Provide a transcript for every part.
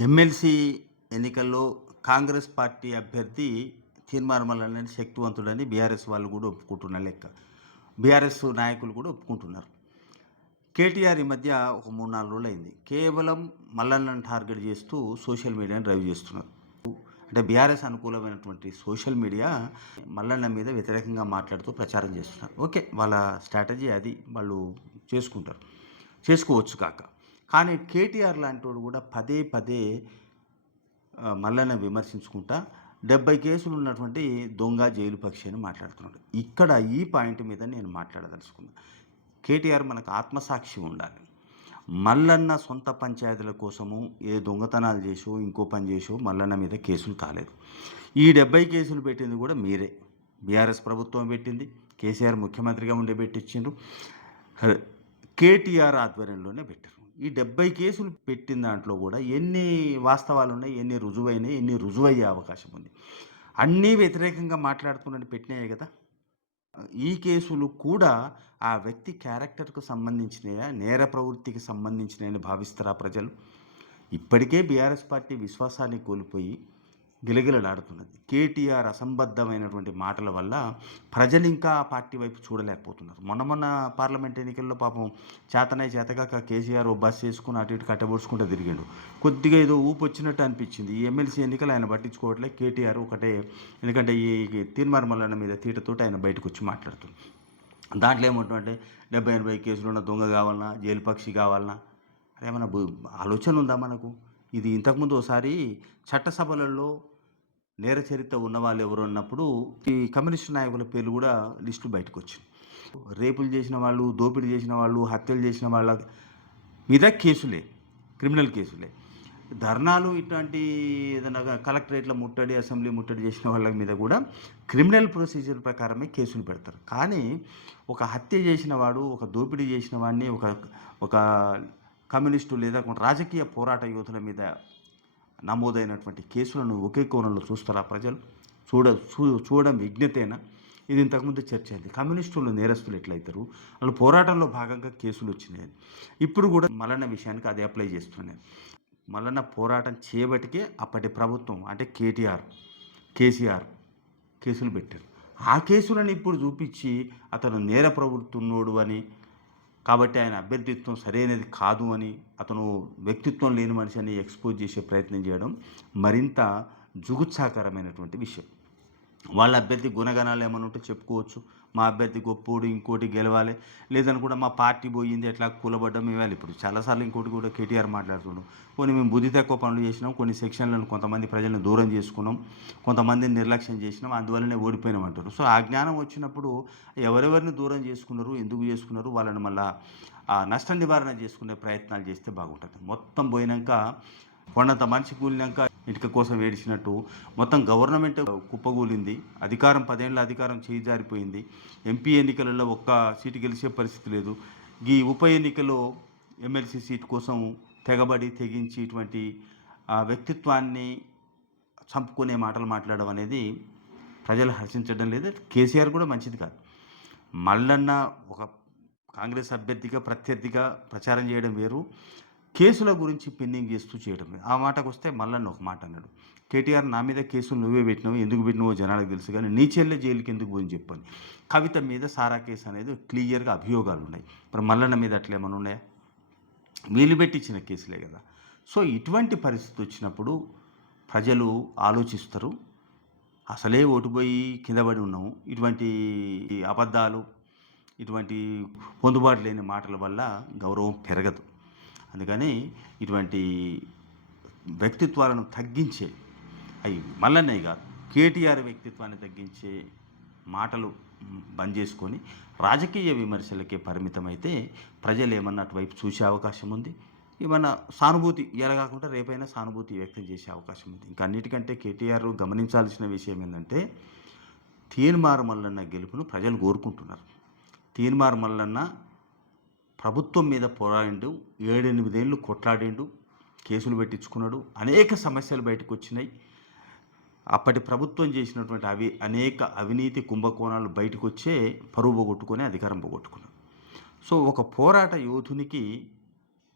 MLC ఎన్నికల్లో Congress party అభ్యర్థి తీర్మానమల్లని శక్తివంతుడని BRS వాళ్ళు కూడా ఒప్పుకుంటున్న లెక్క. బీఆర్ఎస్ నాయకులు కూడా ఒప్పుకుంటున్నారు. కేటీఆర్ ఈ మధ్య ఒక మూడు నాలుగు రోజులు అయింది కేవలం మల్లన్నను టార్గెట్ చేస్తూ సోషల్ మీడియాని డ్రైవ్ చేస్తున్నారు. అంటే బీఆర్ఎస్ అనుకూలమైనటువంటి సోషల్ మీడియా మల్లన్న మీద వ్యతిరేకంగా మాట్లాడుతూ ప్రచారం చేస్తున్నారు. ఓకే వాళ్ళ స్ట్రాటజీ అది. వాళ్ళు చేసుకుంటారు. చేసుకోవచ్చు కాక. కానీ కేటీఆర్ లాంటి వాడు కూడా పదే పదే మల్లన్న విమర్శించుకుంటా డెబ్బై కేసులు ఉన్నటువంటి దొంగ జైలు పక్షి అని మాట్లాడుతున్నాడు. ఇక్కడ ఈ పాయింట్ మీద నేను మాట్లాడదలుచుకున్నా. కేటీఆర్ మనకు ఆత్మసాక్షి ఉండాలి. మల్లన్న సొంత పంచాయతీల కోసము ఏ దొంగతనాలు చేసో ఇంకో పని చేసో మల్లన్న మీద కేసులు కాలేదు. ఈ డెబ్బై కేసులు పెట్టింది కూడా మీరే. బీఆర్ఎస్ ప్రభుత్వం పెట్టింది కేసీఆర్ ముఖ్యమంత్రిగా ఉండే పెట్టించిండ్రు. కేటీఆర్ ఆధ్వర్యంలోనే పెట్టారు ఈ డెబ్బై కేసులు పెట్టిన దాంట్లో కూడా ఎన్ని వాస్తవాలు ఉన్నాయి ఎన్ని రుజువైనాయి ఎన్ని రుజువయ్యే అవకాశం ఉంది. అన్నీ వ్యతిరేకంగా మాట్లాడుతున్నట్టు పెట్టినాయే కదా. ఈ కేసులు కూడా ఆ వ్యక్తి క్యారెక్టర్కు సంబంధించినయా నేర ప్రవృత్తికి సంబంధించినయని భావిస్తారా ప్రజలు? ఇప్పటికే బీఆర్ఎస్ పార్టీ విశ్వాసాన్ని కోల్పోయి గిలగిలలాడుతున్నది. కేటీఆర్ అసంబద్ధమైనటువంటి మాటల వల్ల ప్రజలు ఇంకా ఆ పార్టీ వైపు చూడలేకపోతున్నారు. మొన్న మొన్న పార్లమెంట్ ఎన్నికల్లో పాపం చేతనై చేతగాక కేసీఆర్ ఓ బస్సు వేసుకుని అటు ఇటు కట్టబోడ్చుకుంటూ తిరిగాడు. కొద్దిగా ఏదో ఊపు వచ్చినట్టు అనిపించింది. ఈ ఎమ్మెల్సీ ఎన్నికలు ఆయన పట్టించుకోవట్లే కేటీఆర్ ఒకటే ఎందుకంటే ఈ తీర్మార్ మల్లన్న మీద తీటతోటి ఆయన బయటకు వచ్చి మాట్లాడుతుంది దాంట్లో ఏమంటుంటే డెబ్బై ఎనభై కేసులు ఉన్న దొంగ కావాలన్నా జైలు పక్షి కావాలన్నా ఏమైనా ఆలోచన ఉందా మనకు? ఇది ఇంతకుముందు ఒకసారి చట్టసభలలో నేర చరిత్ర ఉన్న వాళ్ళు ఎవరు అన్నప్పుడు ఈ కమ్యూనిస్ట్ నాయకుల పేర్లు కూడా లిస్టు బయటకు వచ్చింది రేపులు చేసిన వాళ్ళు దోపిడీ చేసిన వాళ్ళు హత్యలు చేసిన వాళ్ళ మీద కేసులే క్రిమినల్ కేసులే. ధర్నాలు ఇట్లాంటి ఏదైనా కలెక్టరేట్ల ముట్టడి అసెంబ్లీ ముట్టడి చేసిన వాళ్ళ మీద కూడా క్రిమినల్ ప్రొసీజర్ ప్రకారమే కేసులు పెడతారు. కానీ ఒక హత్య చేసిన వాడు ఒక దోపిడీ చేసిన వాడిని ఒక ఒక కమ్యూనిస్టు లేదా రాజకీయ పోరాట యోధుల మీద నమోదైనటువంటి కేసులను ఒకే కోణంలో చూస్తారా ప్రజలు? చూడ చూ చూడడం విజ్ఞతేనా? ఇది ఇంతకుముందు చర్చ అయింది. కమ్యూనిస్టులు నేరస్తులు ఎట్లయితారు? వాళ్ళు పోరాటంలో భాగంగా కేసులు వచ్చినాయి. ఇప్పుడు కూడా మల్లన్న విషయానికి అది అప్లై చేస్తున్నాయి. మల్లన్న పోరాటం చేయబట్టికే అప్పటి ప్రభుత్వం అంటే కేటీఆర్ కేసీఆర్ కేసులు పెట్టారు. ఆ కేసులను ఇప్పుడు చూపించి అతను నేర ప్రవృత్తున్నోడు అని కాబట్టి ఆయన అభ్యర్థిత్వం సరైనది కాదు అని అతను వ్యక్తిత్వం లేని మనిషి అని ఎక్స్పోజ్ చేసే ప్రయత్నం చేయడం మరింత జుగుత్సాకరమైనటువంటి విషయం. వాళ్ళ అభ్యర్థి గుణగణాలు ఏమైనా ఉంటే చెప్పుకోవచ్చు. మా అభ్యర్థి గొప్పోడు ఇంకోటి గెలవాలి. లేదని కూడా మా పార్టీ పోయింది ఎట్లా కూలబడ్డం ఇవ్వాలి. ఇప్పుడు చాలాసార్లు ఇంకోటి కూడా కేటీఆర్ మాట్లాడుతున్నాం కొన్ని మేము బుద్ధి తక్కువ పనులు చేసినాం కొన్ని సెక్షన్లను కొంతమంది ప్రజలను దూరం చేసుకున్నాం కొంతమందిని నిర్లక్ష్యం చేసినాం అందువల్లనే ఓడిపోయినాం అంటారు. సో ఆ జ్ఞానం వచ్చినప్పుడు ఎవరెవరిని దూరం చేసుకున్నారు ఎందుకు చేసుకున్నారు వాళ్ళని మళ్ళా ఆ నష్ట నివారణ చేసుకునే ప్రయత్నాలు చేస్తే బాగుంటుంది. మొత్తం పోయినాక కొండంత మనిషి కూలినాక ఇటుక కోసం ఏడిచినట్టు మొత్తం గవర్నమెంట్ కుప్పగూలింది. అధికారం పదేళ్ళ అధికారం చేయిజారిపోయింది ఎంపీ ఎన్నికలలో ఒక్క సీటు గెలిచే పరిస్థితి లేదు. ఈ ఉప ఎన్నికలో ఎమ్మెల్సీ సీట్ కోసం తెగబడి తెగించి ఇటువంటి ఆ వ్యక్తిత్వాన్ని చంపుకునే మాటలు మాట్లాడడం అనేది ప్రజలు హర్షించడం లేదు. కేసీఆర్ కూడా మంచిది కాదు. మల్లన్న ఒక కాంగ్రెస్ అభ్యర్థిగా ప్రత్యర్థిగా ప్రచారం చేయడం వేరు. కేసుల గురించి పెండింగ్ చేస్తూ చేయడం ఆ మాటకు వస్తే మల్లన్న ఒక మాట అన్నాడు. కేటీఆర్ నా మీద కేసులు నువ్వే పెట్టినావు ఎందుకు పెట్టినావో జనాలకు తెలుసు కానీ నీ చెల్లె జైలుకి ఎందుకు పోని చెప్పని కవిత మీద సారా కేసు అనేది క్లియర్గా అభియోగాలు ఉన్నాయి. మరి మల్లన్న మీద అట్లా ఏమైనా ఉన్నాయా? వీలు పెట్టించిన కేసులే కదా. సో ఇటువంటి పరిస్థితి వచ్చినప్పుడు ప్రజలు ఆలోచిస్తారు అసలే ఓటుపోయి కిందబడి ఉన్నాము. ఇటువంటి అబద్ధాలు ఇటువంటి పొందుబాటు లేని మాటల వల్ల గౌరవం పెరగదు. అందుకని ఇటువంటి వ్యక్తిత్వాలను తగ్గించే అవి మల్లన్నయ్య కాదు కేటీఆర్ వ్యక్తిత్వాన్ని తగ్గించే మాటలు బంద్ చేసుకొని రాజకీయ విమర్శలకే పరిమితమైతే ప్రజలు ఏమన్నా అటువైపు చూసే అవకాశం ఉంది. ఏమన్నా సానుభూతి ఇలా కాకుండా రేపైనా సానుభూతి వ్యక్తం చేసే అవకాశం ఉంది. ఇంకా అన్నిటికంటే కేటీఆర్ గమనించాల్సిన విషయం ఏంటంటే తీన్మార్ మల్లన్న గెలుపును ప్రజలు కోరుకుంటున్నారు. తీన్మార్ మల్లన్న ప్రభుత్వం మీద పోరాడిండు ఏడెనిమిదేళ్ళు కొట్లాడిండు కేసులు పెట్టించుకున్నాడు. అనేక సమస్యలు బయటకు వచ్చినాయి. అప్పటి ప్రభుత్వం చేసినటువంటి అవి అనేక అవినీతి కుంభకోణాలు బయటకు వచ్చే పరువు పోగొట్టుకొని అధికారం పోగొట్టుకున్నాడు సో ఒక పోరాట యోధునికి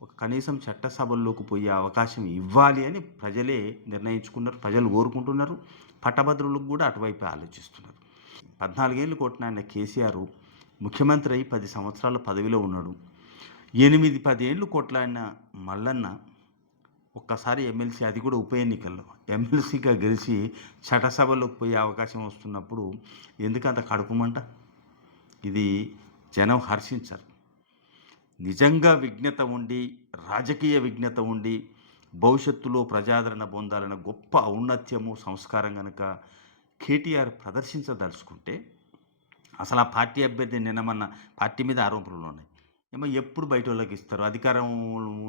ఒక కనీసం చట్టసభల్లోకి పోయే అవకాశం ఇవ్వాలి అని ప్రజలే నిర్ణయించుకున్నారు ప్రజలు కోరుకుంటున్నారు. పట్టభద్రులకు కూడా అటువైపు ఆలోచిస్తున్నారు. పద్నాలుగేళ్ళు కొట్టిన ఆయన కేసీఆర్ ముఖ్యమంత్రి అయి పది సంవత్సరాల పదవిలో ఉన్నాడు. ఎనిమిది పదేళ్ళు కొట్లాడిన మల్లన్న ఒక్కసారి ఎమ్మెల్సీ అది కూడా ఉప ఎన్నికల్లో. ఎమ్మెల్సీగా గెలిచి చటసభలోకి పోయే అవకాశం వస్తున్నప్పుడు ఎందుకంత కడుపుమంట ఇది జనం హర్షించరు. నిజంగా విజ్ఞత ఉండి రాజకీయ విజ్ఞత ఉండి భవిష్యత్తులో ప్రజాదరణ పొందాలన్న గొప్ప ఔన్నత్యము సంస్కారం కనుక కేటీఆర్ ప్రదర్శించదలుచుకుంటే అసలు ఆ పార్టీ అభ్యర్థి నిన్నమన్న పార్టీ మీద ఆరోపణలు ఉన్నాయి. ఏమో ఎప్పుడు బయట వాళ్ళకి ఇస్తారు. అధికారం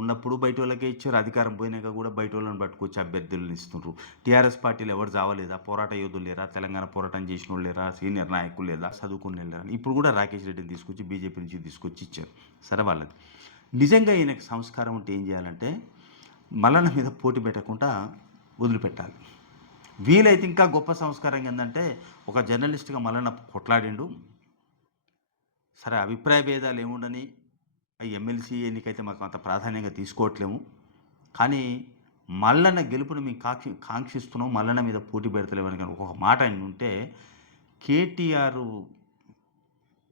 ఉన్నప్పుడు బయట వాళ్ళకే ఇచ్చారు. అధికారం పోయినాక కూడా బయట వాళ్ళని పట్టుకొచ్చి అభ్యర్థులను ఇస్తున్నారు టీఆర్ఎస్ పార్టీలు ఎవరు చావలేదా? పోరాట యోధులు లేరా? తెలంగాణ పోరాటం చేసిన వాళ్ళు లేరా? సీనియర్ నాయకులు లేదా చదువుకుని లేరా ఇప్పుడు కూడా రాకేష్ రెడ్డిని తీసుకొచ్చి బీజేపీ నుంచి తీసుకొచ్చి ఇచ్చారు. సరే వాళ్ళది. నిజంగా ఈయనకు సంస్కారం ఉంటే ఏం చేయాలంటే మల్లన్న మీద పోటీ పెట్టకుండా వదిలిపెట్టాలి. వీలైతే ఇంకా గొప్ప సంస్కారం ఏంటంటే ఒక జర్నలిస్ట్గా మల్లన్న కొట్లాడిండు. సరే అభిప్రాయ భేదాలు ఏముండని ఎమ్మెల్సీ ఎన్నికైతే మాకు అంత ప్రాధాన్యంగా తీసుకోవట్లేము. కానీ మల్లన్న గెలుపును మేము కాక్షి కాంక్షిస్తున్నాం. మల్లన్న మీద పోటీ పెడతలేమని కానీ ఒక మాట ఆయన ఉంటే కేటీఆర్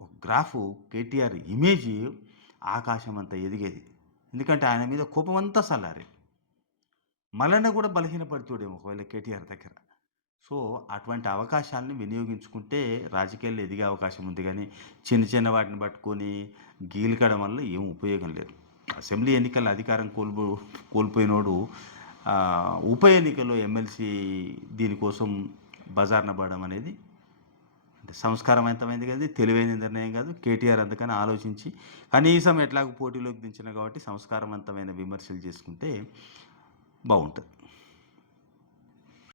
ఒక గ్రాఫు కేటీఆర్ ఇమేజ్ ఆకాశం అంతా ఎదిగేది. ఎందుకంటే ఆయన మీద కోపం అంతా సల్లారి. మల్లన్న కూడా బలహీనపడుతుడేమో ఒకవేళ కేటీఆర్ దగ్గర. సో అటువంటి అవకాశాలని వినియోగించుకుంటే రాజకీయాల్లో ఎదిగే అవకాశం ఉంది కానీ చిన్న చిన్న వాటిని పట్టుకొని గీలికడం వల్ల ఏం ఉపయోగం లేదు. అసెంబ్లీ ఎన్నికల అధికారం కోల్పో కోల్పోయినోడు ఉప ఎన్నికల్లో ఎమ్మెల్సీ దీనికోసం బజార్న పడడం అనేది అంటే సంస్కారవంతమైనది కాదు తెలివైన నిర్ణయం కాదు కేటీఆర్ అందుకని ఆలోచించి కనీసం ఎట్లాగో పోటీలోకి దించిన కాబట్టి సంస్కారవంతమైన విమర్శలు చేసుకుంటే బాగుంటుంది.